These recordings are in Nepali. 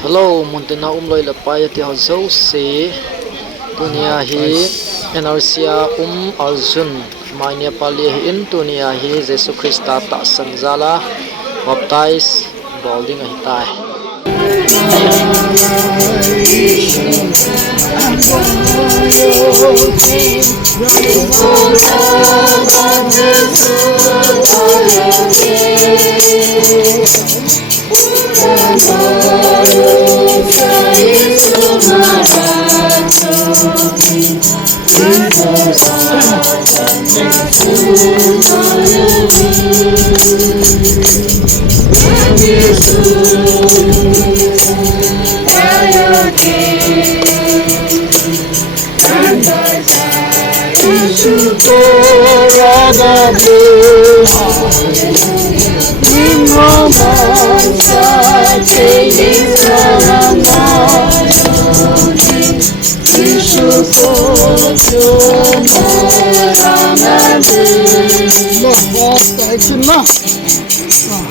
Hello, Montana umloi la payati hazo se dunia hi enersia arjun mainia pali hi in dunia hi Jesu Krista ta sanjala baptize building hi tai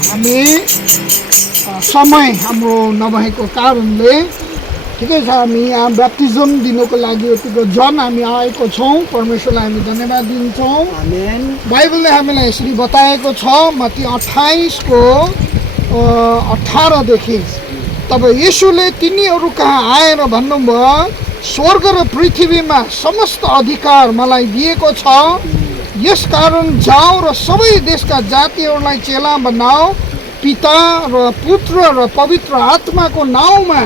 हामी समय हाम्रो नभएको कारणले ठिकै छ हामी यहाँ ब्याप्टिजम दिनको लागि यतिको जन हामी आएको छौँ। परमेश्वरलाई हामी धन्यवाद दिन्छौँ। आमेन। बाइबलले हामीलाई यसरी बताएको छ मत्ती 28 को 18 देखि तब येशूले तिनीहरू कहाँ आएर भन्नुभयो स्वर्ग र पृथ्वीमा समस्त अधिकार मलाई दिएको छ, यसकारण जाऊ र सबै देशका जातिहरूलाई चेला बनाऊ, पिता र पुत्र र पवित्र आत्माको नाउँमा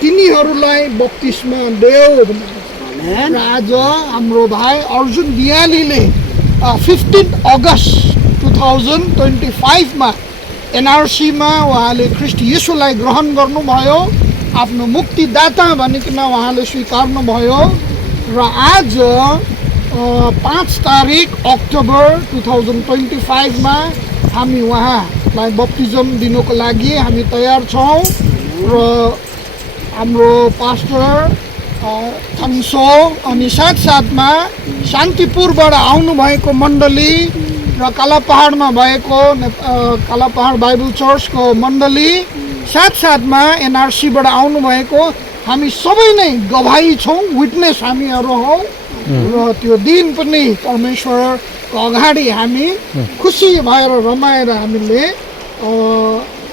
तिनीहरूलाई बप्तिस्मा देऊ। र आज हाम्रो भाइ अर्जुन दियालीले 15 अगस्त 2025 मा एनआरसीमा उहाँले ख्रीष्ट येशूलाई ग्रहण गर्नुभयो, आफ्नो मुक्तिदाता भनिकन उहाँले स्वीकार्नुभयो। र आज 5 तारिक अक्टोबर 2025 मा हामी उहाँलाई बप्तिजम दिनको लागि हामी तयार छौँ। र हाम्रो पास्टर थम्सो अनि साथसाथमा शान्तिपुरबाट आउनुभएको मण्डली र कालापहाडमा भएको कालापहाड बाइबल चर्चको मण्डली साथसाथमा एनआरसीबाट आउनुभएको हामी सबै नै गवाही छौँ, विटनेस हामीहरू हौँ। र त्यो दिन पनि परमेश्वरको अगाडि हामी खुसी भएर रमाएर हामीले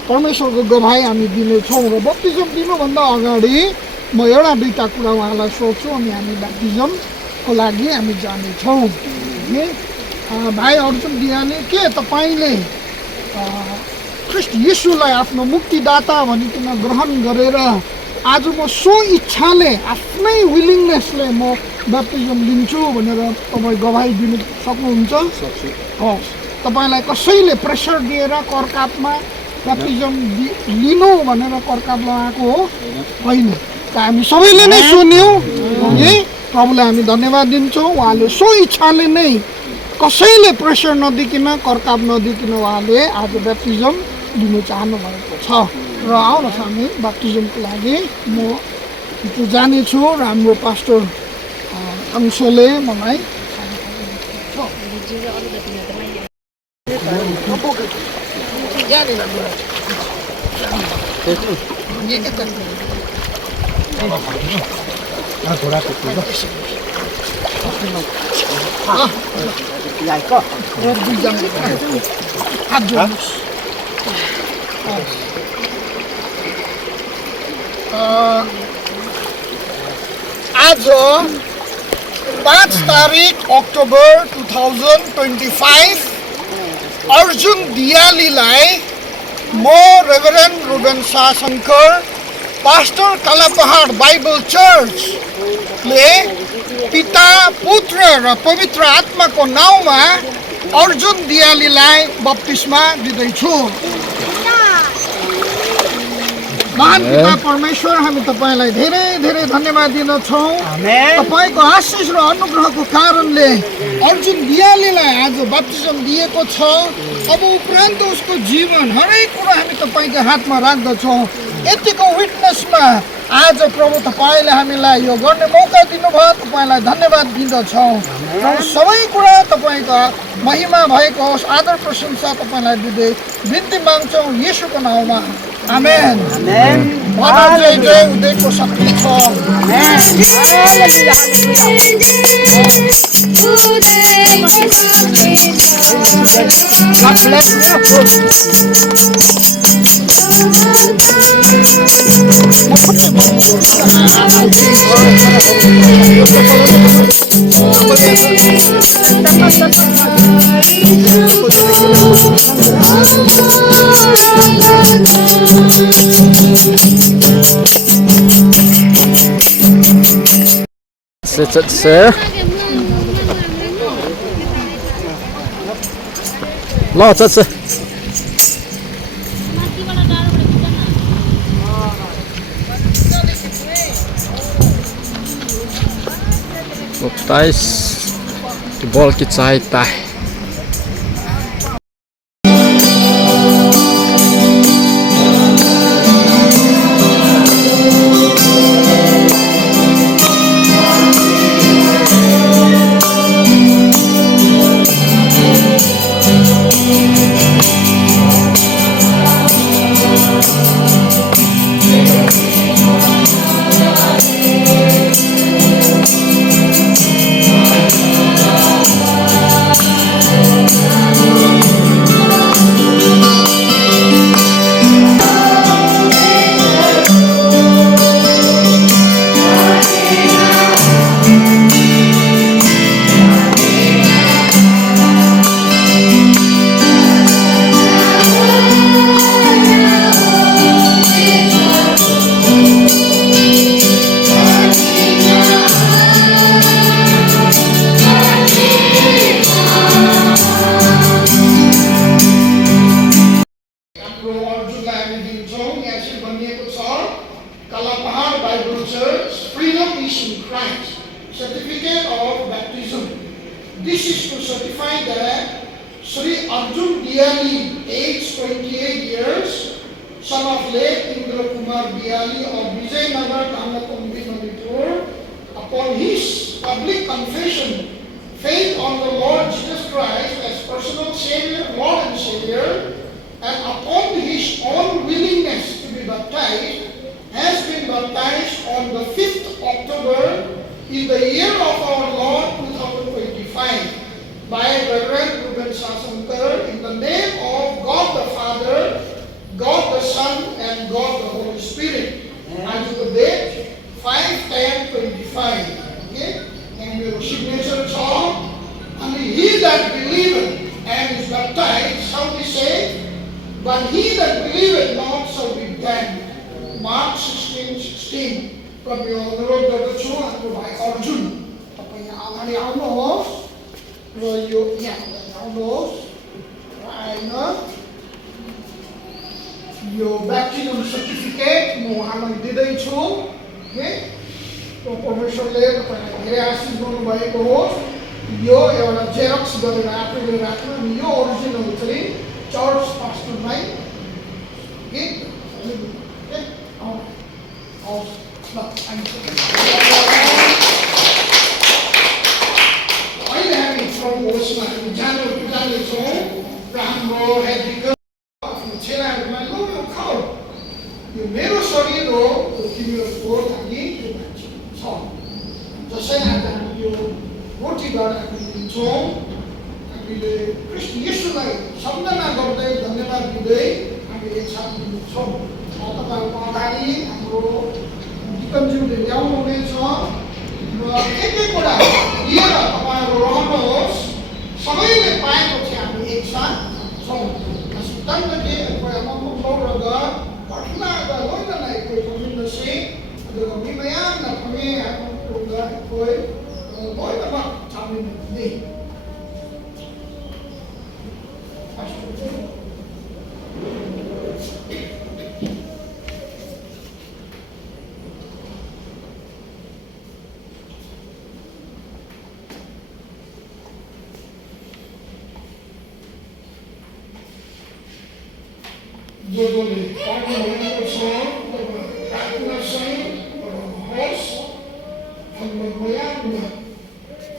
परमेश्वरको गवाही हामी दिनेछौँ। र बप्तिजम दिनुभन्दा अगाडि म एउटा दुईवटा कुरा उहाँलाई सोध्छु अनि हामी बप्तिजमको लागि हामी जानेछौँ। भाइ अर्जुन दियाले के तपाईँले ख्रीष्ट येशूलाई आफ्नो मुक्तिदाता भनिकन ग्रहण गरेर आज म सो इच्छाले आफ्नै विलिङनेसले म बप्तिजम लिन्छु भनेर तपाईँ गवाही दिन सक्नुहुन्छ? हस्। तपाईँलाई कसैले प्रेसर दिएर करकापमा बप्तिजम लिनु भनेर करकाप लगाएको हो? होइन। हामी सबैले नै सुन्यौँ है। प्रभुलाई हामी धन्यवाद दिन्छौँ। उहाँले सो इच्छाले नै कसैले प्रेसर नदिकन करकाप नदिकन उहाँले आज बप्तिजम लिनु चाहनु भएको छ। र आउनुहोस् हामी बप्तिजमको लागि म जानेछु र हाम्रो पास्टर अंशले मलाई आज 5 तारिक अक्टोबर 2025 अर्जुन दियालीलाई म रेभरेन्ड रुबेन शाहशङ्कर पास्टर कालापहाड बाइबल चर्चले पिता पुत्र र पवित्र आत्माको नाउँमा अर्जुन दियालीलाई बप्तिस्मा दिँदैछु। महान पिता परमेश्वर, हामी तपाईँलाई धेरै धेरै धन्यवाद दिदछौँ। तपाईँको आशिष र अनुग्रहको कारणले अर्जुन दियालीलाई आज बप्तिजम दिएको छ। अब उपरान्त उसको जीवन हरेक कुरा हामी तपाईँको हातमा राख्दछौँ। यतिको विटनेसमा आज प्रभु तपाईँले हामीलाई यो गर्ने मौका दिनुभयो, तपाईँलाई धन्यवाद दिँदछौँ। र सबै कुरा तपाईँको महिमा भएको होस्, आदर प्रशंसा तपाईँलाई दिँदै बिन्ती माग्छौँ येशूको नाउँमा। Amen. Amen. Bapa जय जय उदयको शक्ति छ Amen. Hallelujah. God bless you. sẽ lo chất sẽ một tay cái ball cái trái tay Certificate of baptism. This is to certify that Sri Arjun Diali, age 28 years, son of late Indra Kumar Diali of Vijayanagar, Tangatumbi, Manipur, upon his public confession, faith on the Lord Jesus Christ as personal Savior, Lord and Savior, and upon his own willingness to be baptized, has been baptized on the 5th October in the year of our Lord 2025 by Reverend Ruben Sasankar in the name of God the Father, God the Son, and God the Holy Spirit. And to the date 5/10/25. Okay? And your signature song, only he that believeth and is baptized shall be saved, but he that believeth not shall be damned. Mark 16:16. कभी अनुरोध गर्दछु हाम्रो भाइ अर्जुन तपाईँ यहाँ अगाडि आउनुहोस् र यो यहाँ आउनुहोस् र आएर यो ब्याप्टिजम सर्टिफिकेट म उहाँलाई दिँदैछु ओके र परमेश्वरले तपाईँलाई धेरै आशिष गर्नुभएको होस् यो एउटा जेरक्स गरेर आफैले राख्नु अनि यो ओरिजिनल चाहिँ चर्च पास्टरलाई ओके अहिले हामी होसमा हामी जानेछौँ र हाम्रो आफ्नो चेलाहरूमा लु खाऊ यो मेरो शरीर हो तिमीहरूको लागि त्यो मान्छे छ जसै आज हामी यो रोटीबाट हामी लिन्छौँ हामीले कृष्ण येशूलाई सम्झना गर्दै धन्यवाद दिँदै हामी एकसाथ लिन्छौँ तपाईँहरूको अगाडि हाम्रो डिकनज्यूले ल्याउनु हुनेछ र एक एकवटा लिएर तपाईँहरू रहनुहोस् सबैले पाएपछि हामी एकसाथ छौँ Asustándote, pues vamos a lograr nada, no hay nada que comiendo así, de lo mismo ya, la familia, un lugar que fue, voy a ver, también de. जोले पार्टी होने को प्रार्थना सही होश हम मयान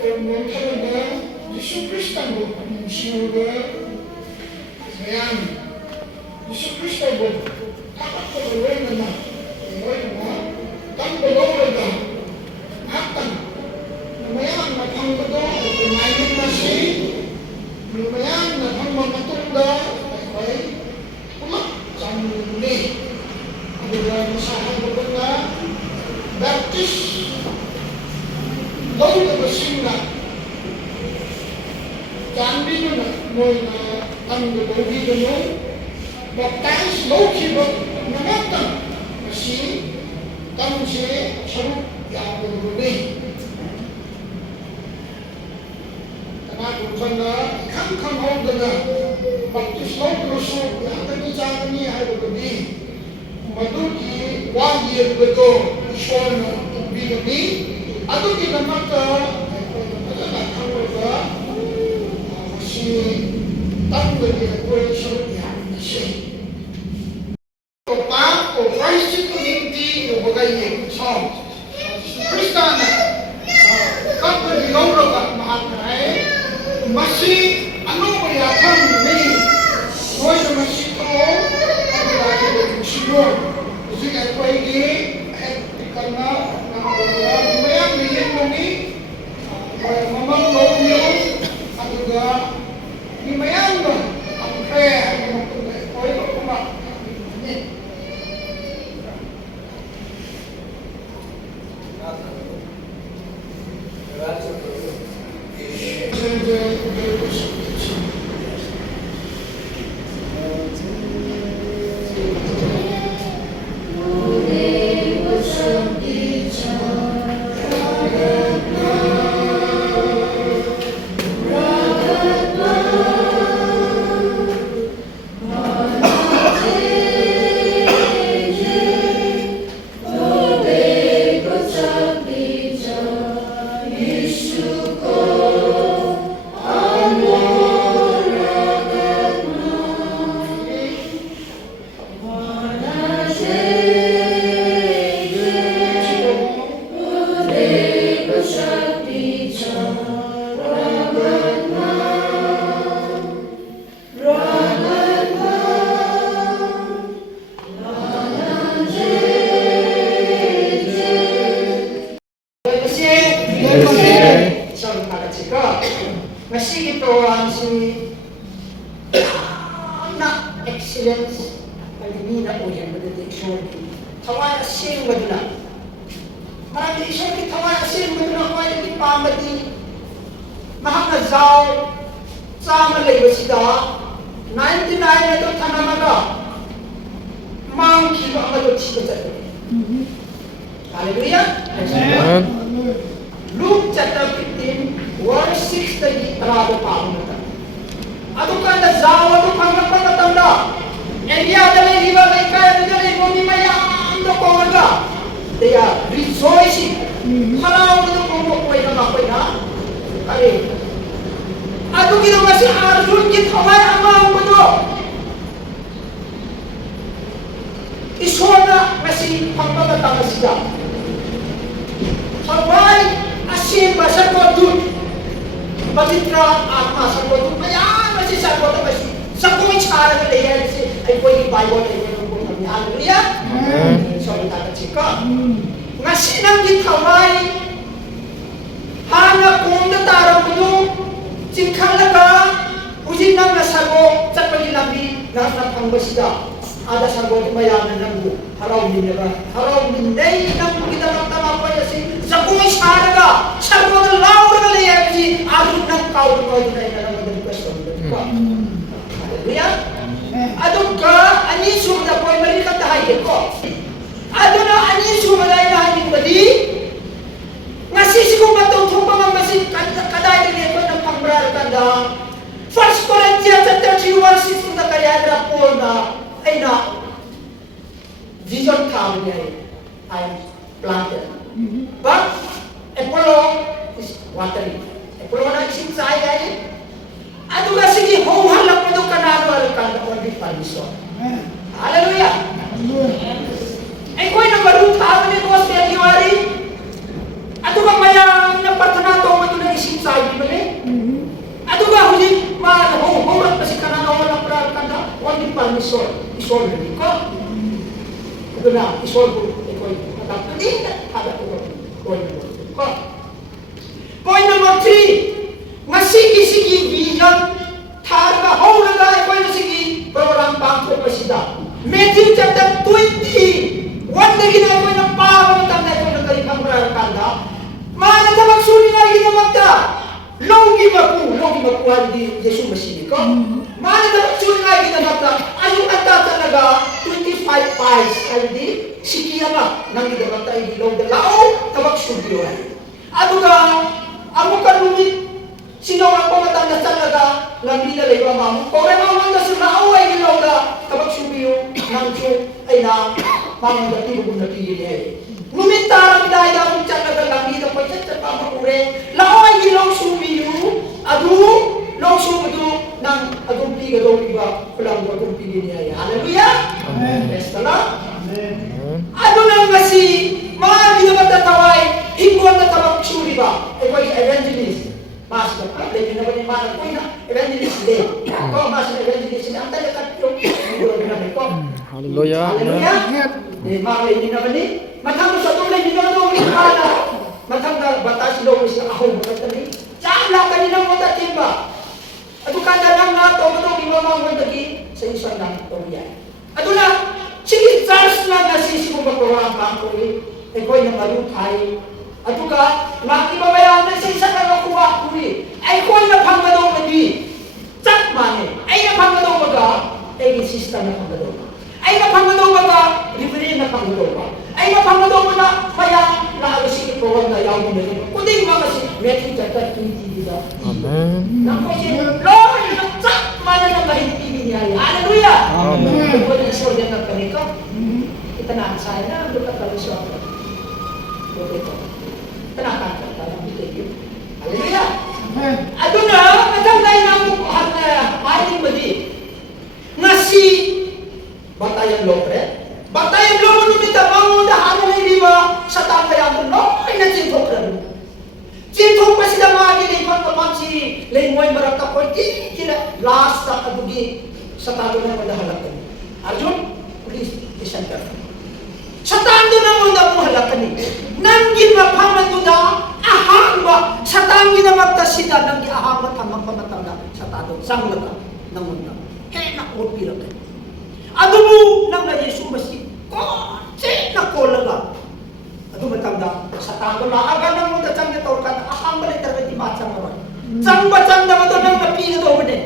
और मंत्र यीशु क्रिस्ट को शिव मयान यीशु क्रिस्ट को ꯑꯗꯨꯒ ꯃꯁꯥꯍꯟꯕꯗꯨꯅ ꯕꯦꯞꯇꯤꯁ ꯂꯧꯗꯕꯁꯤꯡꯅ ꯆꯥꯟꯕꯤꯗꯨꯅ ꯃꯣꯏꯅ ꯇꯝꯕ ꯂꯧꯕꯤꯒꯅꯨ ꯕꯦꯞꯇꯥꯏꯖ ꯂꯧꯈꯤꯕ ꯉꯥꯛꯇꯪ ꯃꯁꯤ ꯇꯝꯁꯦ ꯁꯔꯨꯛ ꯌꯥꯎꯒꯗꯕꯅꯤ ꯀꯅꯥꯒꯨꯝꯕꯅ 이khang ꯈꯪꯍꯧꯗꯅ ꯕꯦꯞꯇꯤꯁ ꯂꯧꯗ꯭ꯔꯁꯨ ꯌꯥꯒꯅꯤ ꯆꯥꯒꯅꯤ ꯍꯥꯏꯕꯗꯨꯗꯤ ꯃꯗꯨꯒꯤ ꯋꯥ ꯌꯦꯡꯕꯗꯣ ꯏꯁꯣꯔꯅ ꯎꯕꯤꯒꯅꯤ ꯑꯗꯨꯒꯤꯗꯃꯛꯇ ꯑꯩꯈꯣꯏꯅ ꯐꯖꯅ ꯈꯪꯂꯒ ꯃꯁꯤ ꯇꯝꯕꯒꯤ ꯑꯩꯈꯣꯏ ꯁꯔꯨꯛ ꯌꯥꯃꯤꯟꯅꯁꯤ पाप को प्रायश्चित निम्ति होगाइए छौं क्रिस्ताना कब लौरगा महात्मा है मसी अनोप याथम नहीं कोई मसी तो अगला शिरो जिगे कोई की है करना ना होगा मैं नहीं होगी मम्मा लोग अगला ni mayang ba ang prayer ang koy ko kuma Hallelujah. Amen. Luke chapter 15 verse 6 tadi terlalu pahamata. Adukah ada zawa tu panggap tanda. India dari riba mereka dari bumi maya ando keluarga. They are rejoicing. Harau itu kelompok kau yang apa ya? Kali. Adu kita masih arjun kita awal amal betul. Isona masih panggap tanda sida. Sampai asyik bahasa kodut. Batitra atma sabotut maya masih sabotut masih saboi cara ke dia sih. Aku ini Bible ini pun kami haleluya. Sorry tak cika. Ngasih nang ditawai. Hana kung datarang itu cingkang laga. Ujin nang nasago cat pagi lambi nang pangbasida. Ada sabot bayanan nang harau din ba. Harau din dai nang kita tama pa ya sih. Saboi cara ka. Sabot laur ka liya sih. Arut nang kau ko dai nang madalikas ko. Haleluya. Adukka ani sudah kau beri kata hai ko. Aduna ani sudah dai na hai badi. Ngasih si kung batong thumpa masih kadai ni ko nang pambral tanda. First Corinthians chapter 3 verse 6 na kaya rapor na ay na vision town niya I planted. But Apollo is watering. Apollo na isip sa ay ato ka sige halak mo ito kanano alakanda o di palisyon. Hallelujah. Ay ko'y nagbarutaw ni Boss February. Ato ka mayang napartanato mo ito na isip sa ay bali. Ato ka huli mahuhurat pa si kanano walang alakanda o di palisyon. Isol na ko. Ito na, isol ko. Iko'y matapalin na halat ko. Point number 3. Masigi-sigi vision. Taraga hong naga iko'y masigi. Program bangko pa sida. Matthew chapter 20 Magdagi na ito ng pamamatang na ito ng kalipang marakanda. Mana ka magsuli na ginamagda. Logi makuha di Yesu Masih ko. Mana ka magsuli na ginamagda. Ayong anta talaga 25 pies ay di sikiya ma nang ginamagda ay dilong dalao tabak studio. Ano ka amo ka lumit sino ang pamatang na talaga lambi na lewa mamu. Kung ay mamang na sunao ay dilong da tabak studio nang siyo ay na mamang na tibog na tigil Numintarang dahil akong tiyan na galangi na pa dyan sa pamakure. Lao ay gilong sumiyo, adu, long sumado ng agumpi gadong iba, kulang agumpi niya. Hallelujah! Amen. Besta lang. Amen. Ano nang kasi, mga ginamatataway, hingguan na tabak suri ba? Evangelist. Master, lagi na ba ni Manang ko na evangelist din. Ako, master evangelist din. Ang talagat yung hingguan ko. Hallelujah. Hallelujah. Mga hindi naman ni. Matang sa tulay, hindi naman ang ikala. Matang na batas daw siya ako magkatali. Saan lang kanina mo tatimba? At kada lang nga ito, ito imamang magdagi sa isang lang ito yan. At na, sige, Charles lang na sisi mo magkawa ang bangko eh. Eko ay namalutay. At ka, makibabayan na sa isang lang kuha ko eh. Ay ko ay napangadaw na di. Tsak man eh. Ay napangadaw maga, ay insista na pangadaw. Ay napangadaw maga, libre na pangadaw pa. Ay napangadaw mo na, kaya nakalasik ito na yaw mo na rin. Kundi mga kasi, meron dyan hindi ba? Amen. Nako siya, Lord, nagsak man na mahintili niya. Hallelujah! Amen. Ito na isyo yan ng kaniko. Kita na ang saya na, ang lukat kami siya. Ito. Ito na ang kanta. Hallelujah! Ato na, matangay na ang bukuhan na ating badi. Nga si Batayan Lopre. Batayan Lopre numita mangundahan na liba sa tangkayan no? Ay nagsintok na rin. Sintok pa sila mga gilipang kapag si Lengmoy Maratapon. Kila last na kabugi sa talo na madahalakan. Arjun, please, listen carefully. Sa tando na muna mo halakan ni. Nanggin mapaman na ahang ba sa tangi na magtasida nang iahamat ang magpamatanda sa tado. Sang laga ng muna. Nakot pilakan. Ado mo nang na Yesu Masih. Konti na ko laga. Ado matanda. Sa tando maaga nang muna sang nitawar ka. Ahang balik talaga di matsang naman. Sang batsang naman doon nang napila daw mo din.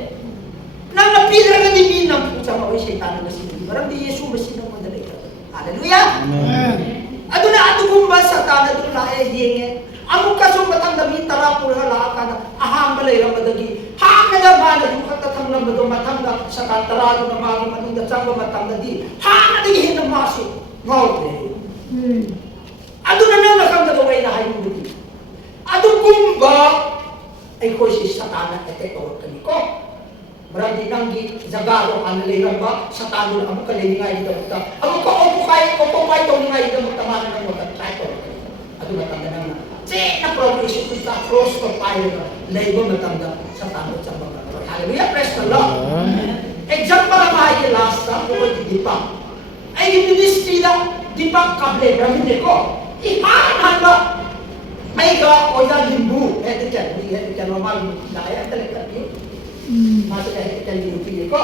Nang napila ka di minang. Sa mga siyetano na sila. Marang di Yesu Masih nang madalay ka. Hallelujah! Amen. Ado na ato kumbal sa tanah doon na yenge. Amo kasong matandami tarapul hala kana ahang balay ramadagi. Hanga na bana yung katatang na madong matanda sa kantarado na mga manunda sa matanda di. Hanga dihin na masik. Ngawde. Ado na nang nakangagaway na hayong buti. Ado kumba ay ko si satana etetor kaniko. Berarti nanggi zagaro ang nalilang ba sa talo na amo kalingay dito kita. Amo ko opo kay to ngay dito tamanan ng mga tayo. Ado matanda na. Na progression ko sa cross to fire labor matanda sa talo sa mga. Hallelujah, praise the Lord. Example ang mahi last ta ko di pa. Ay ministry lang di pa kable bramin ko. Ihanan ba? Ay ga o ya limbu. Etikan normal na kaya talaga masuk ke kita di ko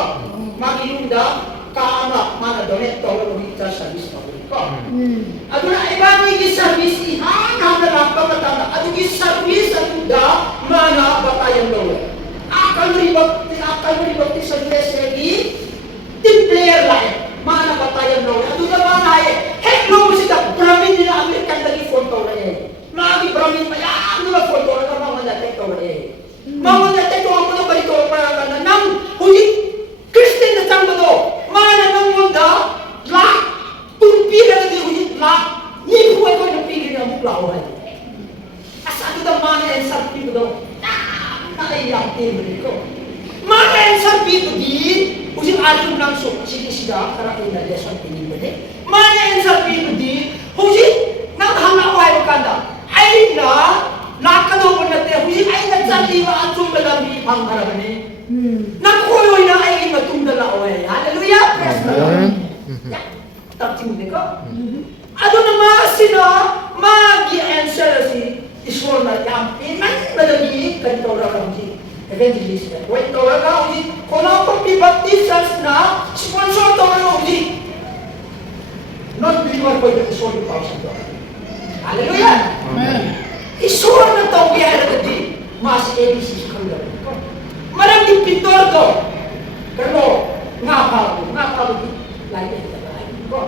magiunda kaana mana donet tolo kita service ko aduna ibani ki service ihan hana rakka matanda adu ki service atuda mana batayan lo akan ribakti service lagi team player lain mana batayan lo aduna mana hek lo musita bramin dina american lagi foto lagi magi bramin pa ya aduna foto lagi mga natek to lagi Mama na tayo ako na balito para ka nang huli Christian na tamba do mana nang munda la pulpira na di huli la ni buhay ko na pili na mukla oray asado da mana en sarpi do naiyak tibri ko mana en sarpi do di huli alum nang so sida kara ko na lesson pili mo de mana en sarpi do di huli nang hana oay kanda ay na nakado mo na te huli ay nagsali wa atum balami pang harabani nakuloy na ay matundala oy hallelujah praise the Lord tapting ko ado na masina magi answer si isor na yampin man madagi kanto ra kamji evangelist wait to ra kamji kono pag baptistas na sponsor to ra kamji non-believer pwede isor yung tao sa Diyos. Hallelujah! Amen. Isor na tao kaya na hindi mas ABC sa kanila. Maraming pintor to. Pero nga pa lagi ko.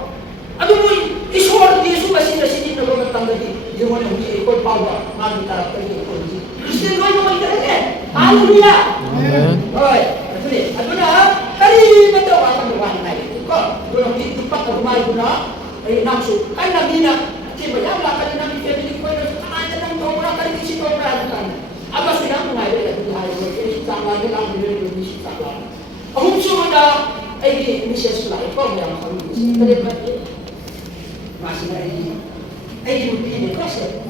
Ano mo, isor di sumasin na lumatang di yung mga hindi ikot pawa, mga tarap tayo ikot. Kristiyan ko yung mga itaragin. Hallelujah! Amen. Okay, ano na ha? Kali ba ito ang pagkawan na ito? Kung hindi pa kumain ko na, ay namso, kaya namin na, kasi ba yan, wala ka rin namin family ko, kaya ng tobra, kaya si tobra na kanya. Aba sila kumain rin, at buhay ko, kaya sa mga nila, ang nila yung sa kanya. Ang huwag na, ay di, Mrs. Lai, ko, may ang kami, kaya ba ito? Masih na ay di mupili ko, sir.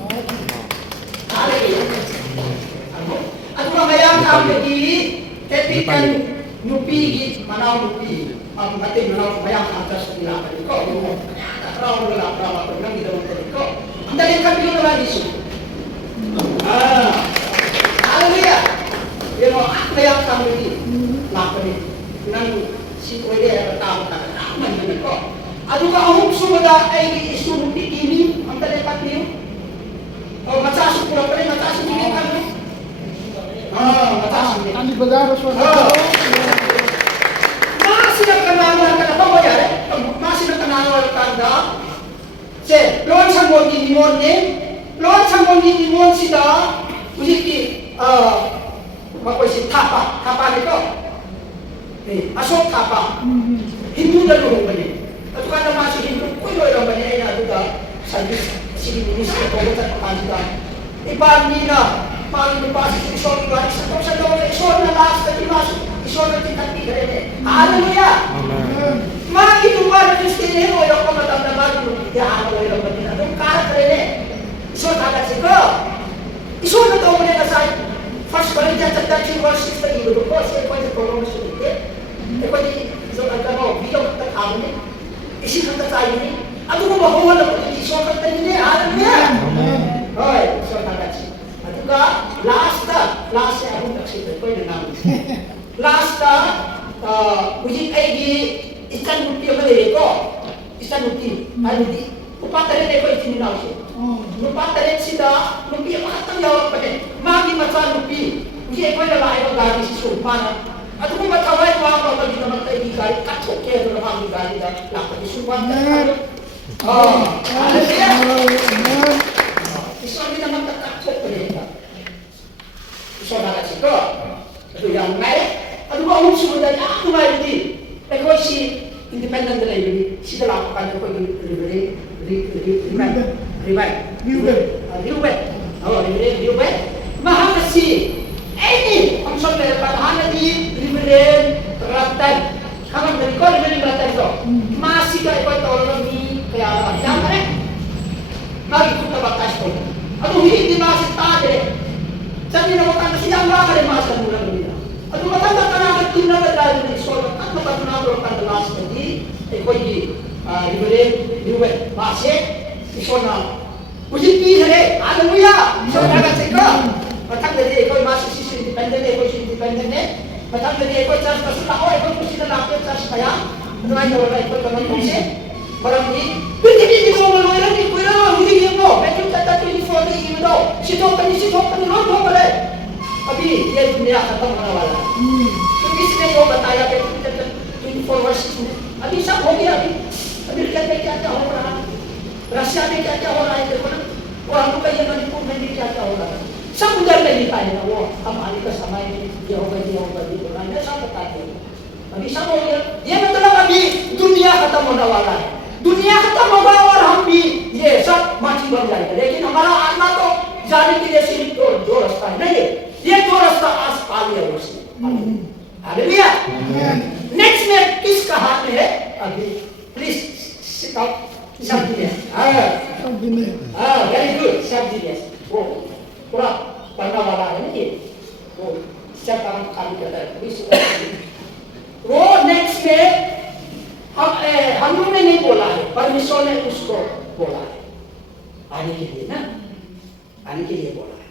Hallelujah. At kung kaya ang kami, tepikan nupigit, manaw nupi, ang mating manaw kumayang atas ng lakan ko, yung katraw na lakan ako ng gidawang tali ko. Ang dali kami yung naman iso. Hallelujah! Pero kaya ang kami, lakan ng si Kuwede ay tawag na naman yun ko. Ano ka ang sumada ay isunod ini ang talipat niyo? O matsasok ko lang pa rin, matsasok niyo yung ano? Matsasok niyo. Ang ibadaro sa Silang kanangan ka na ba mayari? Silang kanangan ka na? Sir, loan sa mo ginimon ni? Loan sa mo ginimon sila? Ujiki, makoy si Kapa nito. Asok Kapa. Hindu na luhong ba niya? At kung naman si Hindu, kung yung ba niya ay natuda sa sige minister ko sa pagkakita. Iba nila, pag-ibasi sa isor ng galing sa loob na isor na lakas na dimasok. Isor na tinagpigay. Hallelujah! Mga inuwa na Kristine mo, yung kamatang-naman, yung iyahan mo yung batin na doon, karat rin eh. Isor agad siya. Isor na taong nila sa 1 Corinthians 13 verse 6 na iludo ko, siya pwede tulong na sulit eh. Pwede, isor agad mo, bilang katakawan eh. Isip ang tayo eh. Ano mo mahuha na kung isor ang tayo eh. Hallelujah! Hoy, isor agad siya. At ka, last siya akong nagsita, pwede namin siya. Last ujit ay di isang nuti ang ko. Isang nuti. Ano di? Upatarin ko itininaw siya. Upatarin sila, nuti ang makatangyaw pa rin. Magi matsa nuti. Hindi ko lalaki ang gari si Sulpana. At kung mataway ko ang mga naman tayo di gari, katsok kaya doon ang gari na lapat ni Sulpana. Hallelujah! Isang din naman kakatsok pa rin. Isang nagat siya ko. Ito yung may, ano ba ang sumunod na ako nga hindi? Pero si independent na library, si dalawa ka ko yung Riwet. Mahal na si Amy, ang sabi, mahal na di Riwet Ratan. Kamang dari ko, Riwet Ratan ko. Masih ka ikaw ito lang ni, kaya yan ka rin. Magikot na batas ko. Ano hindi masih tayo sabi na matanda siya ang mga kalimasa mula nila. At matanda ka na din na dahil ng isol at matanda ka na last na di, ikaw di, Riwet, Masik, isol na. Ujit pinare, hallelujah! Isol na agad sa ikaw. Matanda di, ikaw masik si independent, ikaw si independent, matanda di, ikaw sa susunod ako, ikaw kung sinalapit sa kaya, ano nga wala ikaw naman kung parang hindi ko maluwiran, hindi ko ilan, hindi mo. Medyo tata 24 na hindi mo daw. Si Dokta ni Lord mo pala. Abi, yan dunia ka pang nawala. Yung isi na yung bataya, 24 verses. Abi, sa hobi, abi. Amerikan may kaya ako na. Russia may kaya ako na. Wala mo kayo naman kung hindi kaya ako na. Sa mundar na hindi tayo na, kamali ka sa may Jehovah, dito na. Sa tayo. Abi, sa mo yan ang talaga, abi, dunia ka mo nawala. दुनिया खत्म होगा और हम भी ये सब माटी बन जाएगा लेकिन हमारा आत्मा तो जाने के लिए सिर्फ दो रास्ता है नहीं ये दो रास्ता आज पा लिया उसने हालेलुया नेक्स्ट में किसका हाथ में है अभी प्लीज सिट डाउन सब दिए वेरी गुड सब दिए वो पूरा पढ़ना वाला है ना ये वो सब काम करता है वो नेक्स्ट में हम लोग ने नहीं बोला है, परमेश्वर ने उसको बोला है आने के लिए ना, आने के लिए बोला है।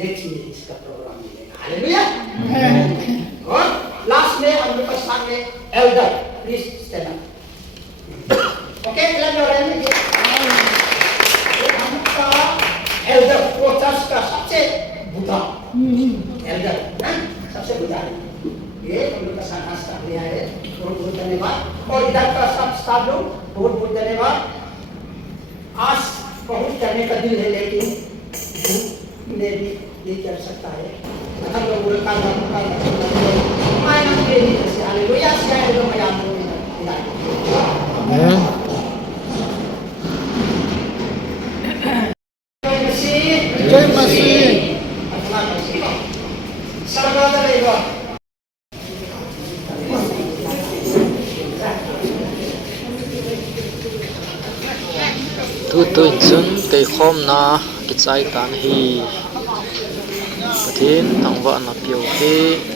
नेक्स्ट में इसका प्रोग्राम मिलेगा। हालेलुया। और लास्ट में हम लोग का सामने Elder please stand up. Okay, clap your hands. Elder सबसे बुझाए ये हम लोग का साथ स्टाफ लिया है बहुत बहुत धन्यवाद और इधर का सब स्टाफ लोग बहुत बहुत धन्यवाद आज बहुत करने का दिल है लेकिन मैं भी नहीं कर सकता है हम लोग काम मैं ना के लिए से हालेलुया से लोग मैं आपको Amen. जय मसीह Tu tuin chun kei khom na ki chai tan hi pathin thangwa na piu hi